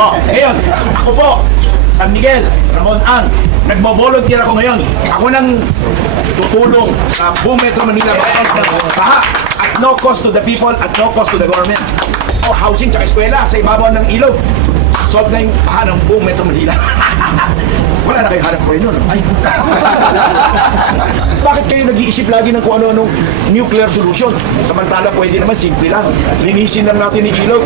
Ngayon, ako po, San Miguel, Ramon Ang, nagbo-volunteer ako ngayon. Ako nang tutulong sa buong Metro Manila baha at no cost to the people, at no cost to the government. Housing tsaka eskwela sa ibabaw ng ilog. Solve na yung baha ng buong Metro Manila. Wala na kayo hanap ko yun, no? Ay. Bakit kayo nag-iisip lagi ng kung ano-anong nuclear solution? Samantala, pwede naman, simple lang. Linisin lang natin yung ilog.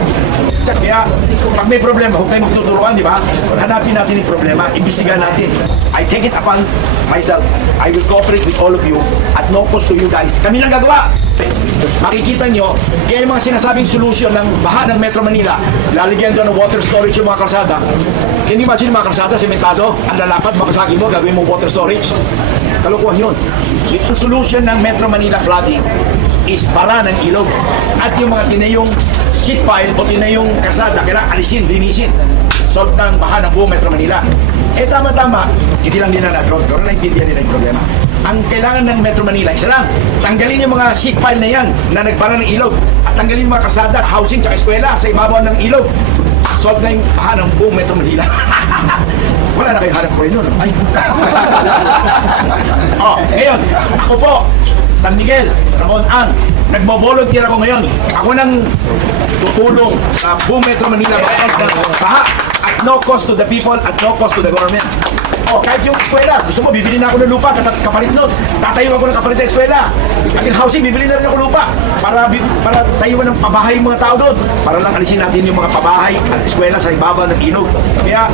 Kaya, pag may problema, huwag tayo magtuturuan, di ba? Hanapin natin yung problema, imbestigahan natin. I take it upon myself. I will cooperate with all of you at no cost to you guys. Kami lang gagawa. Makikita nyo, kaya yung mga sinasabing solution ng baha ng Metro Manila, lalagyan doon ng water storage yung mga kalsada. Can you imagine mga kalsada, sementado, ang lalapat, makasagi mo, gagawin mo water storage? Kalokohan yun. Yung solution ng Metro Manila flooding is bara ng ilog. At yung mga tinayong sheet pile o tinayong kalsada, kailangan alisin, linisin. Solve ng baha ng buong Metro Manila. Tama-tama, hindi lang din na nag-road, pero naintindihan nila yung problema. Ang kailangan ng Metro Manila, isa lang, tanggalin yung mga sheet pile na yan na nagbara ng ilog at tanggalin yung mga kalsada, housing, tsaka eskwela sa ibabaw ng ilog. Solve na yung baha ng buong Metro Manila. Wala na kayo hanap ko yun, no? Ay. Ngayon, ako po, San Miguel, Ramon Ang, nagbo-volunteer ako ngayon. Ako nang tutulong sa buong Metro Manila baha at no cost to the people, at no cost to the government. Kahit yung eskwela, gusto mo, bibili na ako ng lupa, kapalit nun. Tatayo ako ng kapalit ng eskwela. Ang housing, bibili na rin ako lupa para tayuan ng pabahay yung mga tao doon. Para lang alisin natin yung mga pabahay at eskwela sa ibaba ng ilog. Kaya,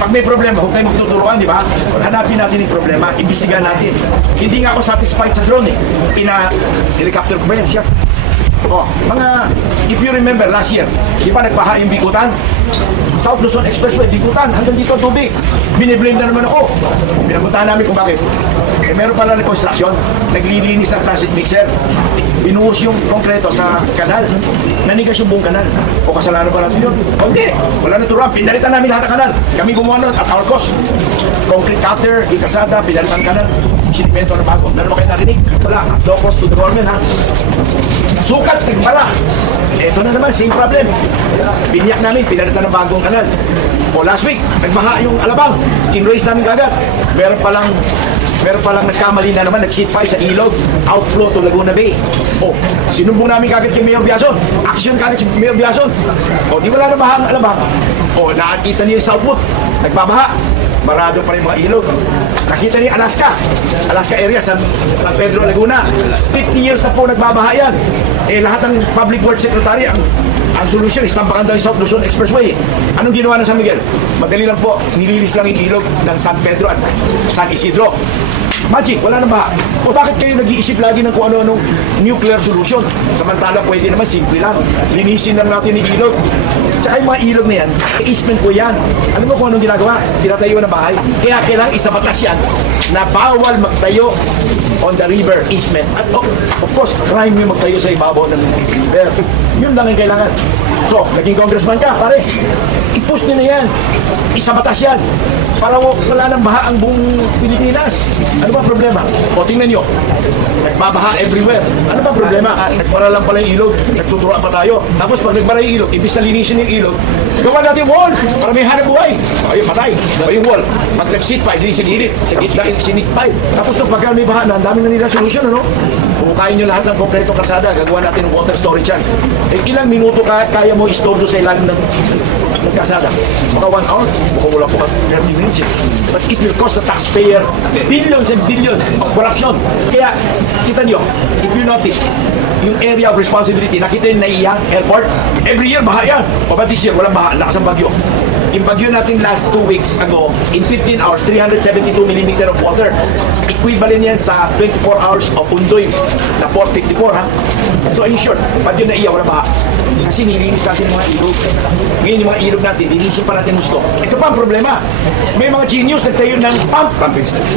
pag may problema, huwag tayo magtuturuan, di ba? Hanapin natin yung problema, imbestigahan natin. Hindi nga ako satisfied sa drone eh. Helicopter ko ba yan siya? If you remember last year, di ba nagbaha yung Bikutan? South Luzon Expressway, Bikutan, hanggang dito tubig. Biniblame na naman ako. Pinapuntahan namin kung bakit. Meron pala na construction, naglilinis ng transit mixer. Binuhos yung konkreto sa kanal. Nanigas yung buong kanal. O kasalanan ba natin yun? Hindi. Wala na turuan. Pinalitan namin lahat ng kanal. Kami gumawa nun at our cost. Concrete cutter, ikasada, pinalitan kanal. Sinimento na bago. Ano ba kayo narinig? Wala. No cost to the government, ha? Sukat, tigpara. Ito na naman, same problem. Binyak namin, pinalitan ng bagong kanal. Last week, nagbaha yung Alabang. Kinraise namin kagad. Meron palang nagkamali na naman, nag-seat pile sa ilog. Outflow to Laguna Bay. Sinumbong namin kagad kay Mayor Biazon. Action kagad si Mayor Biazon. Di wala na baha ang Alabang. Nakakita niyo yung Southwood. Nagbabaha. Marado pa rin mga ilog. Nakita niyo Alaska area, San Pedro, Laguna. 50 years na po nagbabaha yan. Lahat ng Public Works Secretary, ang solution, istampakan daw yung South Luzon Expressway. Anong ginawa ng San Miguel? Madali lang po, nilinis lang yung ilog ng San Pedro at San Isidro. Magic, wala na ba? Bakit kayo nag-iisip lagi ng kung ano-anong nuclear solution? Samantala, pwede naman, simple lang. Linisin lang natin yung ilog. Tsaka yung mga ilog na yan, easement po yan. Alam mo kung anong ginagawa? Tinatayo ng bahay. Kaya kailangan isabatas yan na bawal magtayo on the river easement. At of course, crime yung magtayo sa ibabaw ng river. Yun lang ang kailangan. So, naging congressman ka, pare. I-push nyo na yan. Isabatas yan. Para wala nang baha ang buong Pilipinas. Ano ba problema? Tingnan nyo. Nagbabaha everywhere. Ano ba problema? Nagpara lang pala yung ilog. Nagtuturuan pa tayo. Tapos pag nagbara yung ilog, ibig na linisin yung ilog, gawa natin wall para may hanap buhay. Ayun, patay. Yung wall. Pag nag-seat pipe, hindi sa gilid. Sa gitna, sinit pipe. Tapos pagka may baha na, ang dami na nila solution, ano? Kung kaya nyo lahat ng konkreto kalsada, gagawa natin ng water storage yan. Ilang minuto kaya mo istorbo sa ilalim ng kalsada? Baka 1 hour, baka wala po 30 minutes. But it will cost the taxpayer billions and billions of corruption. Kaya, kita nyo, if you notice, yung area of responsibility, nakita yung NAIA airport, every year baha yan. O ba this year, walang baha, lakas ang bagyo. Yung bagyo natin last 2 weeks ago, in 15 hours, 372 millimeter of water. Equivalent yan sa 24 hours of Undoy na 454, ha? So in short, bagyo na iya, wala baha. Kasi nilinis natin yung mga ilog. Ngayon yung mga ilog natin, linisin pa natin gusto. Ito pa ang problema. May mga genius nagtayo ng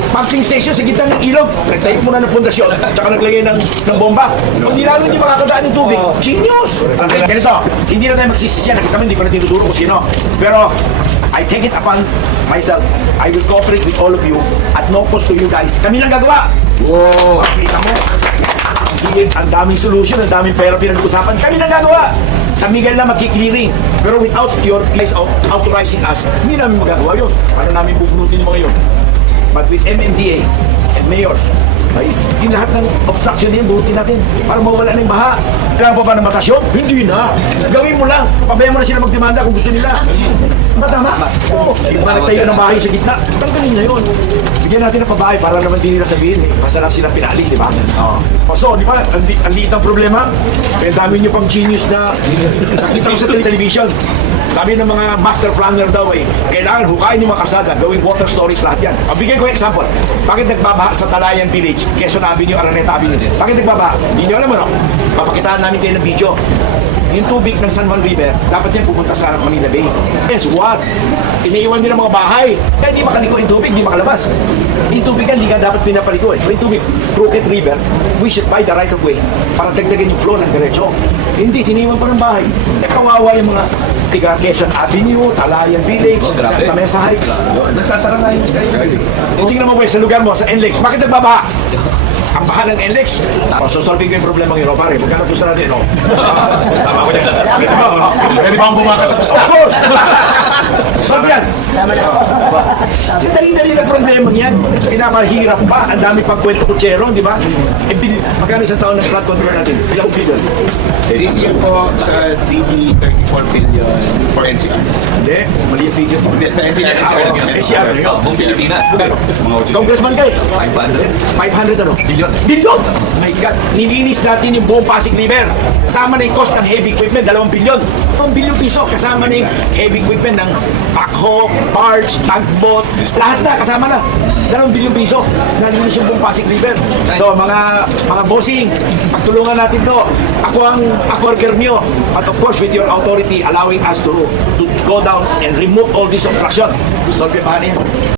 pumping station sa gitna ng ilog. Nagtayo muna ng pundasyon, tsaka naglagay ng bomba. Kung di lalo hindi makakadaan ng tubig, genius! Ganito, hindi na tayo magsisisya. Nakita mo, hindi ko na tinuturo kung sino. Pero, I take it upon myself. I will cooperate with all of you at no cost to you guys. Kami lang gagawa. Wow! Kita mo? Ang daming solution, ang daming pera pinag-uusapan. Kami lang gagawa. San Miguel na magkiklearing. Pero without your guys authorizing us, hindi namin magagawa yun. Paano namin bubunutin yung mga yun? But with MMDA and mayors, ay, yung lahat ng obstruction yan, buhutin natin para mawala na yung baha. Kailangan pa ba ng batas yun? Hindi na. Gawin mo lang. Pabayaan mo na sila magdemanda kung gusto nila. Matama. Oo. Yung tayo ng bahay sa gitna, tanggalin na yun. Bigyan natin ng pabahay para naman din nila sabihin, basta lang silang pinalis, di ba? Oo. So, di ba, ang liit ng problema. Kaya dami nyo pang genius na nakita ko sa television. Sabi ng mga master planner daw ay, kailangan hukayin yung mga kalsada, gawing water stories lahat yan. Bigyan ko yung example. Bakit nagbabaha sa Talayan Village, Quezon Avenue, Araneta Avenue? Bakit nagbabaha? Hindi nyo alam ano? Papakitaan namin kayo ng video. Yung tubig ng San Juan River, dapat yan pupunta sa Manila Bay. Guess what? Iniiwan nyo ng mga bahay. Kaya hindi makaliko yung tubig, hindi makalabas. Yung tubig yan, hindi ka dapat pinapaliko. So yung tubig, Crooked River, we should buy the right of way para dagdagan yung flow ng diretso. Hindi, tiniwan pa ng bahay. Eh, kawawa yung mga tiga Quezon Avenue, Talayan Village, Santa Mesa Heights. Nagsasara na yung Skyway. Tingnan mo sa lugar mo, sa NLEX, bakit nagbabaha? Ang baha ng NLEX. So, solving ko yung problema ng pare. Magkano gusto natin, no? Sama ko dyan. Pwede ba? Pwede ba ang bumaka sa pusta? Of course! Solve yan. Dali-dali na problema niyan. Pinapahirap pa. Ang dami pang kwento kutsero, di ba? Magkano isang taon ng flood control natin? Ilang billion? This year po sa DB 34 billion for NCR. Hindi. Mali yung figure. Hindi, sa NCR. NCR. Buong Pilipinas. Congressman kayo. 500 500 ano? billion. Billion! My God! Nilinis natin yung buong Pasig River. Kasama na yung cost ng heavy equipment, 2 billion. 2 billion piso. Kasama na yung heavy equipment ng backhoe, barge, tugboat. Lahat na, kasama na. 2 billion piso. Nalinis yung buong Pasig River. So, mga bossing, pagtulungan natin to. Ako ang worker nyo. But of course, with your authority, allowing us to go down and remove all this obstruction. Solve yung bahan yan.